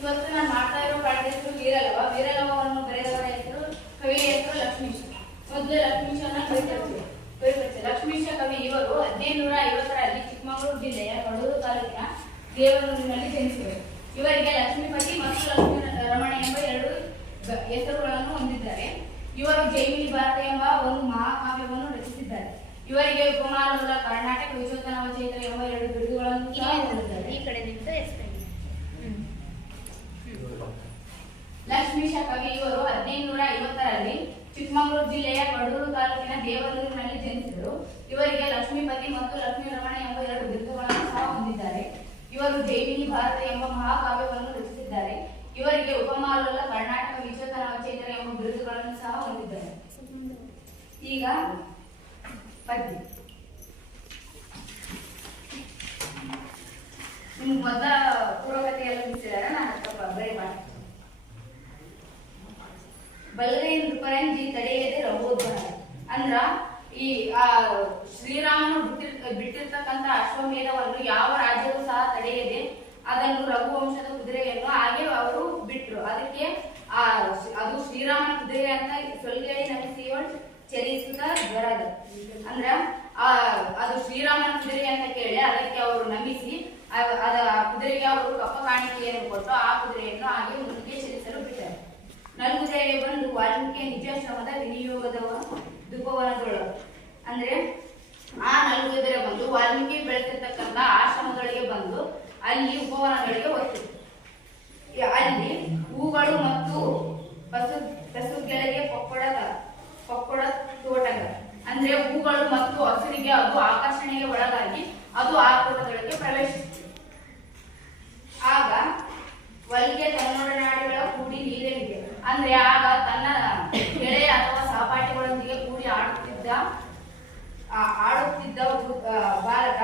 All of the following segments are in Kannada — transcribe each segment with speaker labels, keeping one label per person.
Speaker 1: ಇವತ್ತು ನಾನು ಮಾಡ್ತಾ ಇರೋ ಪಾಠದ ಹೆಸರು ವೀರಲವ. ವೀರಲವವನ್ನು ಬರೆದವರ ಹೆಸರು ಕವಿಯ ಹೆಸರು ಲಕ್ಷ್ಮೀಶ. ಮೊದಲು ಲಕ್ಷ್ಮೀಶನ ಕವಿಪರಿಚಯ ಲಕ್ಷ್ಮೀಶ ಕವಿ ಇವರು ಹದಿನೈದು ನೂರ ಐವತ್ತರಲ್ಲಿ ಚಿಕ್ಕಮಗಳೂರು ಜಿಲ್ಲೆಯ ಕಡೂರು ತಾಲೂಕಿನ ದೇವನೂರಿನಲ್ಲಿ ಜನಿಸಿದರು. ಇವರಿಗೆ ಲಕ್ಷ್ಮೀಪತಿ ಮತ್ತು ಲಕ್ಷ್ಮೀ ರಮಣ ಎಂಬ ಎರಡು ಹೆಸರುಗಳನ್ನು ಹೊಂದಿದ್ದಾರೆ. ಇವರು ಜೈಮಿನಿ ಭಾರತ ಎಂಬ ಒಂದು ಮಹಾಕಾವ್ಯವನ್ನು ರಚಿಸಿದ್ದಾರೆ. ಇವರಿಗೆ ಉಪಮಾಲೋಲ ಕರ್ನಾಟಕ ವಿಶ್ವಕನವ ಚೈತ್ರ ಎಂಬ ಎರಡು ಬಿರುದುಗಳನ್ನು
Speaker 2: ಈ ಕಡೆ ನಿಂತು
Speaker 1: ಲಕ್ಷ್ಮೀಶ ಕವಿ ಇವರು ಹದಿನೈದುನೂರ ಐವತ್ತರಲ್ಲಿ ಚಿಕ್ಕಮಗಳೂರು ಜಿಲ್ಲೆಯ ಕಡೂರು ತಾಲೂಕಿನ ದೇವನೂರಿನಲ್ಲಿ ಜನಿಸಿದರು. ಇವರಿಗೆ ಲಕ್ಷ್ಮೀಪತಿ ಮತ್ತು ಲಕ್ಷ್ಮೀ ರಮಣ ಎಂಬ ಎರಡು ಬಿರುದುಗಳನ್ನು ಸಹ ಹೊಂದಿದ್ದಾರೆ. ಇವರು ಜೈಮಿನಿ ಭಾರತ ಎಂಬ ಮಹಾಕಾವ್ಯವನ್ನು ರಚಿಸಿದ್ದಾರೆ. ಇವರಿಗೆ ಉಪಮಾಲೋಲ, ಕರ್ನಾಟಕ ವಿಶ್ವಕನವ ಚೇತನ ಎಂಬ ಬಿರುದುಗಳನ್ನು ಸಹ ಹೊಂದಿದ್ದಾರೆ. ಈಗ ಪದ್ಯ. ನಿಮ್ಗೆ ಮೊದಲ ಪೂರ್ವಕತೆ ಎಲ್ಲ ಮುಗಿಸಿದಾರೆ? ನಾನು ಬರೀ ಮಾಡ್ತೀನಿ. ಬಲ್ಲದೇನು ಪರಂಜಿ ತಡೆಯದೆ ರಘೋದ್ಭವ ಅಂದ್ರ ಈ, ಆ, ಶ್ರೀರಾಮನು ಬಿಟ್ಟಿರ್ ಬಿಟ್ಟಿರ್ತಕ್ಕಂತ ಅಶ್ವಮೇಧವನ್ನು ಯಾವ ರಾಜ್ಯವೂ ಸಹ ತಡೆಯದೆ ಅದನ್ನು ರಘುವಂಶದ ಕುದುರೆಯನ್ನು ಹಾಗೆ ಅವರು ಬಿಟ್ರು. ಅದಕ್ಕೆ, ಆ ಅದು ಶ್ರೀರಾಮನ ಕುದುರೆ ಅಂತ ಸೊಲ್ಗೇಳಿ ನಮಿಸಿಯೋಳ್ ಚಲಿಸುತ್ತ ಬರದ ಅಂದ್ರ, ಆ, ಅದು ಶ್ರೀರಾಮನ ಕುದುರೆ ಅಂತ ಕೇಳಿ ಅದಕ್ಕೆ ಅವರು ನಮಿಸಿ ಅದ ಆ ಕುದುರೆಗೆ ಅವರು ಕಪ್ಪ ಕಾಣಿಕೆಯನ್ನು ಕೊಟ್ಟು ಆ ಕುದುರೆಯನ್ನು ಹಾಗೆ ನಲ್ಗುದೆಗೆ ಬಂದು ವಾಲ್ಮೀಕಿ ನಿಜ ಶ್ರಮದ ವಿನಿಯೋಗದ ದುಪವನದೊಳಗೆ ಅಂದ್ರೆ ಆ ನಲ್ಗುದರೆ ಬಂದು ವಾಲ್ಮೀಕಿ ಬೆಳೆತಿರ್ತಕ್ಕಂಥ ಆಶ್ರಮಗಳಿಗೆ ಬಂದು ಅಲ್ಲಿ ಉಪವನಗಳಿಗೆ ಹೊತ್ತು ಅಲ್ಲಿ ಹೂಗಳು ಮತ್ತು ಪಸು ಪಸುಗಳಿಗೆ ಪಕ್ಕೊಡ ಪಕ್ಕೊಡ ತೋಟಗ ಅಂದ್ರೆ ಹೂಗಳು ಮತ್ತು ಹಸಿರಿಗೆ ಅದು ಆಕರ್ಷಣೆಗೆ ಒಳಗಾಗಿ ಅದು ಆ ತೋಟದೊಳಗೆ ಪ್ರವೇಶಿಸಿತು ಆಗ ವಲ್ಗೆ ತನ್ನೊಡನಾಡಿಗಳ ಕೂಡಿ ನೀರಲಿದೆ ಅಂದ್ರೆ ಆಗ ತನ್ನ ಗೆಳೆಯ ಅಥವಾ ಸಹಪಾಠಿಗಳೊಂದಿಗೆ ಕೂಡಿ ಆಡುತ್ತಿದ್ದ ಆಡುತ್ತಿದ್ದ ಭಾರತ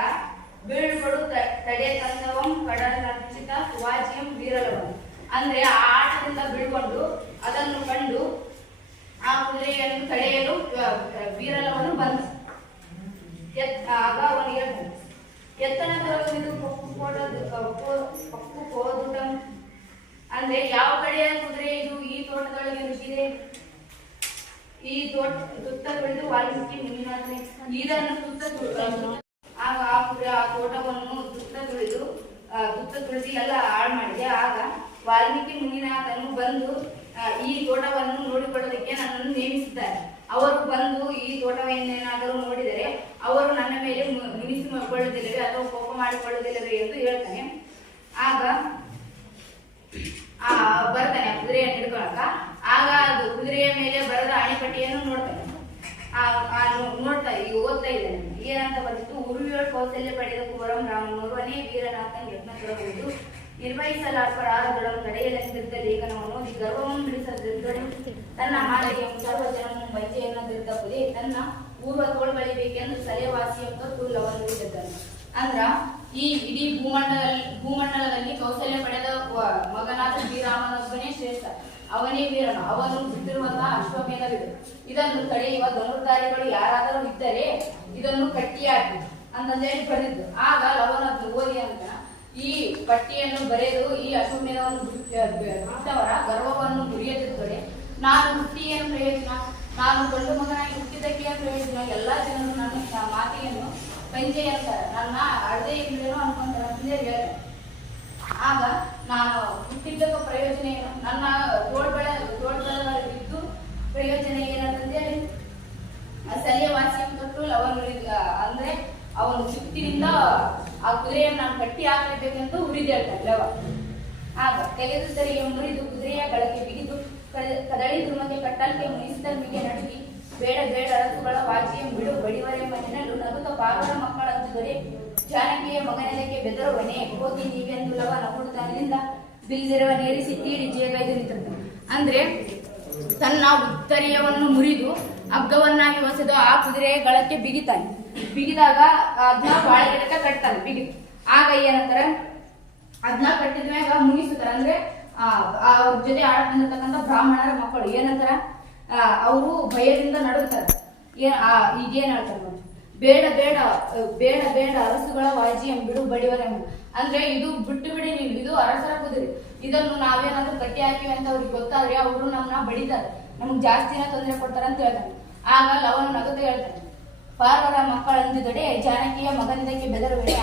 Speaker 1: ತ- ತಡೆ ತಂದವಂ ಕಡಲರ್ಚಿತ ಸುವಾಜಿಯಂ, ವೀರಲವಂ. ಅಂದ್ರೆ ಆ ಆಟದಿಂದ ಬೀಳ್ಕೊಂಡು ಅದನ್ನು ಕಂಡು ಆ ಕುದುರೆಯನ್ನು ತಡೆಯಲು ವೀರಲವನು ಎತ್- ಆಗ ಅವನಿಗೆ ಎತ್ತನ ತೊಲಗಿದು ಪಕ್ಕು ಪಕ್ಕು ಕೋದುಟಂ ಅಂದ್ರೆ ಯಾವ ಕಡೆಯ ಕುದುರೆ ಇದು? ಈ ತೋಟದೊಳಗೆ ನುಗ್ಗಿದೆ ಈ ತೋಟ ತುತ್ತ ಬೆಳೆದು ವಾಲ್ಮೀಕಿ ಮುನಿನಾಥನೇ ಇದನ್ನು ತುತ್ತ ಆಗ ಆ ಪುರ ಆ ತೋಟವನ್ನು ತುತ್ತ ತುಳಿದು ತುತ್ತ ತುಳಿದು ಎಲ್ಲ ಹಾಳು ಮಾಡಿದೆ. ಆಗ ವಾಲ್ಮೀಕಿ ಮುನಿನಾಥನು ಬಂದು ಈ ತೋಟವನ್ನು ನೋಡಿಕೊಳ್ಳೋದಕ್ಕೆ ನನ್ನನ್ನು ನೇಮಿಸಿದ್ದಾರೆ. ಅವರು ಬಂದು ಈ ತೋಟವನ್ನೇನಾದರೂ ನೋಡಿದರೆ ಅವರು ನನ್ನ ಮೇಲೆ ಮುನಿಸಿಕೊಳ್ಳುವುದಿಲ್ಲವೇ ಅಥವಾ ಕೋಪ ಮಾಡಿಕೊಳ್ಳುವುದಿಲ್ಲವೇ ಎಂದು ಹೇಳ್ತಾನೆ. ಆಗ ಆ, ಬರ್ತಾನೆ ಕುದುರೆಯನ್ನು ಹಿಡ್ಕೊಳಕ. ಆಗ ಅದು ಕುದುರೆಯ ಮೇಲೆ ಬರದ ಅಣೆಪಟ್ಟಿಯನ್ನು ನೋಡ್ತಾನೆ ಆ ಆ ನೋ- ನೋಡ್ತಾ ಈಗ ಓದ್ತಾ ಇದ್ದಾನೆ ಏನಂತ ಬಂದಿತ್ತು ಉರುವಿಯೊಳ್ ಕೌಶಲ್ಯ ಪಡೆದ ಕುವರಂ ರಾಮನವರು ಅನೇ ವೀರನಾಥನ್ ಯತ್ನ ತೊಡಗುವುದು ನಿರ್ವಹಿಸಲಾರ್ಪರಾಧಗಳನ್ನು ತಡೆಯಲೆಂದಿದ್ದ ಲೇಖನವನ್ನು ಈ ಗರ್ವವನ್ನು ಬಿಡಿಸದಿದ್ದರೆ ತನ್ನ ಮಾತೆಯ ಸರ್ವಜನವನ್ನು ವೈದ್ಯೆಯನ್ನು ತಿರುತಪ್ಪದೆ ತನ್ನ ಪೂರ್ವ ತೋಳ್ಬಳಿಬೇಕೆಂದು ಸಲೆವಾಸಿ ಎಂಬ ತುಲ್ಲವನ್ನು ಇಟ್ಟಿದ್ದಾನೆ ಅಂದ್ರ, ಈ ಇಡೀ ಭೂಮಂಡಲ ಭೂಮಂಡಲದಲ್ಲಿ ಕೌಶಲ್ಯ ಪಡೆದ ಮಗನಾದ ಶ್ರೀರಾಮನೊಬ್ಬನೇ ಶ್ರೇಷ್ಠ. ಅವನೇ ವೀರನು. ಅವನು ಬಿಟ್ಟಿರುವಂತಹ ಅಶ್ವಮೇಧವಿದೆ. ಇದನ್ನು ತಡೆಯುವ ಧನುರ್ಧಾರಿಗಳು ಯಾರಾದರೂ ಇದ್ದರೆ ಇದನ್ನು ಕಟ್ಟಿಯಾಗಿ ಅಂತಂದೇಳಿ ಬರೆದಿದ್ದು. ಆಗ ಲವನ ಓದಿ ಅಂತ ಈ ಪಟ್ಟಿಯನ್ನು ಬರೆದು ಈ ಅಶ್ವಮೇಧವನ್ನು ಬಿಟ್ಟ- ಬಿಟ್ಟವರ ಗರ್ವವನ್ನು ಮುರಿಯದಿದ್ದರೆ ನಾನು ಹುಟ್ಟಿ ಏನು ಪ್ರಯೋಜನ, ನಾನು ಗಂಡು ಮಗನಾಗಿ ಹುಟ್ಟಿದಕ್ಕೆ ಪ್ರಯೋಜನ. ಎಲ್ಲ ಜನರು ನನ್ನ ಮಾತೆಯನ್ನು ಪಂಚೆ ಅಂತಾರೆ ನನ್ನ ಅಳದೆ ಇಲ್ಲೇನೋ ಅನ್ಕೊಂತಾರೆ ಅಂತಂದೇಳಿ ಹೇಳ್ತಾರೆ. ಆಗ ನಾನು ಹುಟ್ಟಿದ್ದಕ್ಕ ಪ್ರಯೋಜನ ಏನು? ನನ್ನ ತೋಳ್ಬಳ ಬಿದ್ದು ಪ್ರಯೋಜನ ಏನಂತಂದೇಳಿ ಸಲ್ಯವಾಸಿ ಕೊಟ್ಟು ಅವನು ಅಂದ್ರೆ ಅವನು ಶಕ್ತಿಯಿಂದ ಆ ಕುದುರೆಯನ್ನು ನಾನು ಕಟ್ಟಿ ಹಾಕಬೇಕೆಂದು ಉರಿದು ಹೇಳ್ತಾನೆ ಲವ. ಆಗ ತೆಗೆದು ಸರಿಗೆ ಮುರಿದು ಕುದುರೆಯ ಬಳಕೆ ಬಿಗಿದು ಕದ- ಕದಳಿ ಧರ್ಮಕ್ಕೆ ಕಟ್ಟಲ್ಕೆ ಮುನಿಸಿದ ಮಿಗೆ ನಡುಗಿ ಬೇಡ ಬೇಡ ಅರಸುಗಳ ವಾಚಿಯ ಬಿಡು ಬಡಿವರೆ ಮನೆಯಲ್ಲೂ ನಗುತ್ತ ಪಾಗರ ಮಕ್ಕಳಂದು ದೊರೆ ಮಗನೆಲಕ್ಕೆ ಬೆದರುವನೆ ಹೋಗಿ ನೀವೆಂದು ಲವ ನಗುಡುತ್ತಾನಿಂದ ಬಿಲ್ದಿರುವ ನೇರಿಸಿ ತೀಡಿ ಜೇಗೈದು ನಿಂತಿರ್ತಾನೆ ಅಂದ್ರೆ ತನ್ನ ಉತ್ತರೀಯವನ್ನು ಮುರಿದು ಹಗ್ಗವನ್ನಾಗಿ ಹೊಸೆದು ಆ ಕುದುರೆ ಗಳಕ್ಕೆ ಬಿಗಿತಾನೆ. ಬಿಗಿದಾಗ ಅದನ್ನ ಬಾಳೆಗಿಡಕ್ಕೆ ಕಟ್ತಾನೆ, ಬಿಗಿ. ಆಗ ಏನಂತಾರೆ? ಅದನ್ನ ಕಟ್ಟಿದ ಮ್ಯಾಗ ಮುಗಿಸುತ್ತಾರೆ. ಅಂದ್ರೆ, ಆ ಅವ್ರ ಜೊತೆ ಆಡ್ತಕ್ಕಂಥ ಬ್ರಾಹ್ಮಣರ ಮಕ್ಕಳು. ಏನಂತಾರ? ಅವರು ಭಯದಿಂದ ನಡುತ್ತಾರೆ ಏನ್ ಆ ಈಗ ಏನ್ ಹೇಳ್ತಾರೆ ಬೇಡ ಬೇಡ ಬೇಡ ಬೇಡ, ಅರಸುಗಳ ವಾಜಿ ಬಿಡು ಬಡಿವರೆ ಅಂದ್ರೆ ಇದು ಬಿಟ್ಟು ಬಿಡಿ ನೀವು, ಇದು ಅರಸರ ಕುದುರೆ ಇದನ್ನು ನಾವೇನಾದ್ರೂ ಕಟ್ಟಿ ಹಾಕಿವಿ ಅಂತ ಅವ್ರಿಗೆ ಗೊತ್ತಾದ್ರೆ ಅವರು ನಮ್ಮನ್ನ ಬಡಿತಾರೆ. ನಮ್ಗೆ ಜಾಸ್ತಿನ ತೊಂದರೆ ಕೊಡ್ತಾರೆ ಅಂತ ಹೇಳ್ತಾರೆ. ಆಗ ಲವನು ನಗದು ಹೇಳ್ತಾನೆ. ಪಾರ್ವರ ಮಕ್ಕಳಂದಿದಡೆ ಜಾನಕಿಯ ಮಗನಿದಕ್ಕೆ ಬೆದರುವೆ